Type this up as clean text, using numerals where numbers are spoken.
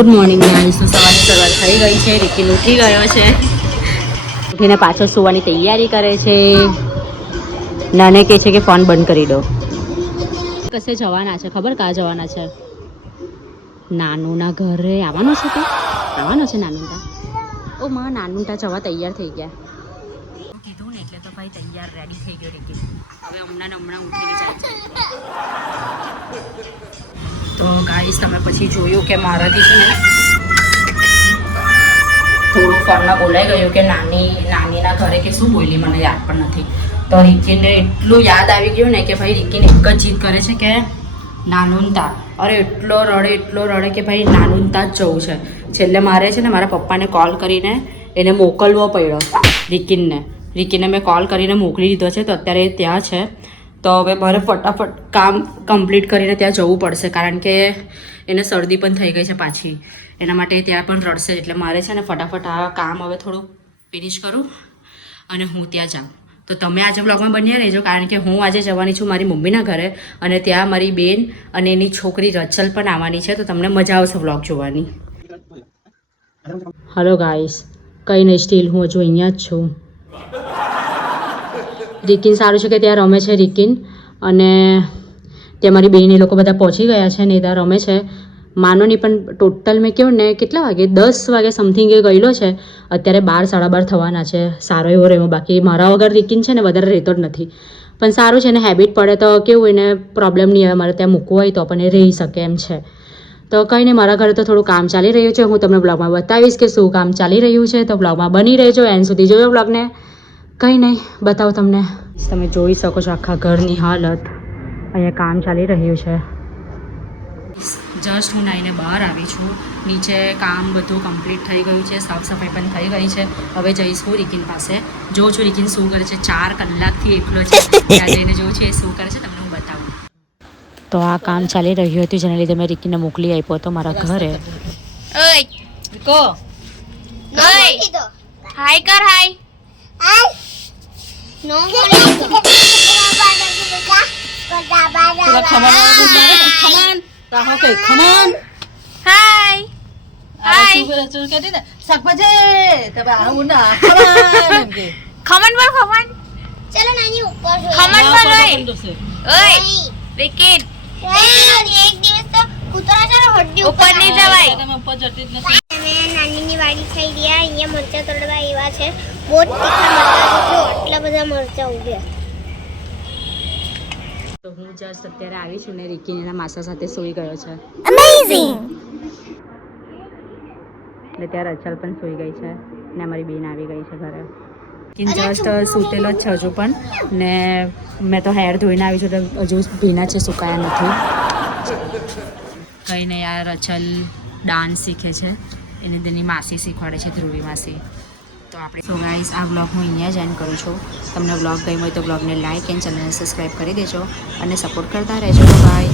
Good morning guys, તો સવારની શરૂઆત થઈ ગઈ છે. રિકિન ઉઠી ગયો છે, ઉઠીને પાછો સુવાની તૈયારી કરે છે. નાને કહે છે કે ફોન બંધ કરી દો. કશે જવાના છે, ખબર કાં જવાના છે? નાનુના ઘરે આવવાનો છે. તો આવવાનો છે નાનુટા. ઓ માં, નાનુટા જવા તૈયાર થઈ ગયા. કીધું ને એટલે તો ભાઈ તૈયાર રેડી થઈ ગયો રિકિન. હવે હમણાં ઉઠીને જાય છે. તો ગાઈસ, તમે પછી જોયું કે મારાથી છે ને થોડું ફોનમાં બોલાઈ ગયું કે નાનીના ઘરે કે શું બોલી મને યાદ પણ નથી. તો રિકિનને એટલું યાદ આવી ગયું ને કે ભાઈ રિકિન એક જ જીદ કરે છે કે નાનુનતા. અરે એટલો રડે કે ભાઈ નાનુનતા જ જવું છે. છેલ્લે મારે છે ને મારા પપ્પાને કોલ કરીને એને મોકલવો પડ્યો રિકિનને મેં કોલ કરીને મોકલી દીધો છે. તો અત્યારે ત્યાં છે. તો હવે મારે ફટાફટ કામ કમ્પ્લીટ કરીને ત્યાં જવું પડશે, કારણ કે એને શરદી પણ થઈ ગઈ છે પાછી. એના માટે ત્યાં પણ રડશે. એટલે મારે છે ને ફટાફટ આ કામ હવે થોડું ફિનિશ કરું અને હું ત્યાં જાઉં. તો તમે આજે બ્લોગમાં બન્યા રહેજો, કારણ કે હું આજે જવાની છું મારી મમ્મીના ઘરે, અને ત્યાં મારી બેન અને એની છોકરી રચલ પણ આવવાની છે. તો તમને મજા આવશે બ્લોગ જોવાની. હલો ગાઈસ, કંઈ નહીં, સ્ટીલ હું હજુ અહીંયા જ છું. રિકિન સારું છે કે ત્યાં રમે છે રિકિન, અને ત્યાં મારી બેન એ લોકો બધા પહોંચી ગયા છે ને ત્યાં રમે છે. માનો નહીં, પણ ટોટલ મેં કહ્યું ને કેટલા વાગે 10 વાગે સમથિંગ એ ગયેલો છે. અત્યારે 12 સાડા 12 થવાના છે. સારો એવો રહેવો. બાકી મારા વગર રિકિન છે ને વધારે રહેતો જ નથી. પણ સારું છે, એને હેબિટ પડે તો કેવું એને પ્રોબ્લેમ નહીં આવે. મારે ત્યાં મૂકવું હોય તો પણ એ રહી શકે એમ છે. તો કંઈ નહીં, મારા ઘરે તો થોડું કામ ચાલી રહ્યું છે. હું તમને બ્લોગમાં બતાવીશ કે શું કામ ચાલી રહ્યું છે. તો બ્લોગમાં બની રહેજો, એન્ડ સુધી જોજો બ્લોગને. કંઈ નહીં, બતાવો તમને. તમે જોઈ શકો છો આખા ઘરની હાલત. અહીંયા કામ ચાલી રહ્યું છે. જસ્ટ હું નાઈને બહાર આવી છું. નીચે કામ બધું કમ્પ્લીટ થઈ ગયું છે, સાફ સફાઈ પણ થઈ ગઈ છે. હવે જઈશું રિકિન પાસે. જોઉં છું રિકિન શું કરે છે. 4 કલાકથી એકલો છે. ત્યાં જઈને જોઉં છું એ શું કરે છે, તમને હું બતાવું. તો આ કામ ચાલી રહ્યું હતું, જેના લીધે મેં રિકિનને મોકલી આપ્યો હતો મારા ઘરે. હાય કર, હાય. નો ખમણ. હાય હાય ખમણ બોલ, ખમણ. ચલો નાની ઉપર ખમણ બોલ. ઓય વિકેટ, એક દિવસ તો કૂતરા ચાલો હડ્ડી ઉપર નહીં જવાય. ઉપર જતી જ નથી. અમે નાનીની વાડી થઈ ગયા. અહીંયા મરચા તોડવા એવા છે. બહુ તીખા મરચા છે. આટલા બધા મરચા ઉગ્યા. તો હું જસ્ટ અત્યારે આવી છું ને રિકિન એના માસા સાથે સૂઈ ગયો છે. અમેઝિંગ. એટલે ત્યાં રચલ પણ સૂઈ ગઈ છે ને અમારી બેન આવી ગઈ છે ઘરે. રિકિન જસ્ટ સૂતેલો જ છે હજુ પણ. ને મેં તો હેર ધોઈને આવી છું, તો હજુ ભીના છે, સુકાયા નથી. કંઈ નહીં, આ રચલ ડાન્સ શીખે છે. એને તેની માસી શીખવાડે છે, ધ્રુવી માસી. તો આપણે સો ગાઈસ, આ બ્લોગ હું અહીંયા જ એન્ડ કરું છું. તમને બ્લોગ ગમ્યો હોય તો બ્લોગને લાઇક એન્ડ ચેનલને સબસ્ક્રાઈબ કરી દેજો અને સપોર્ટ કરતા રહેજો. બાય.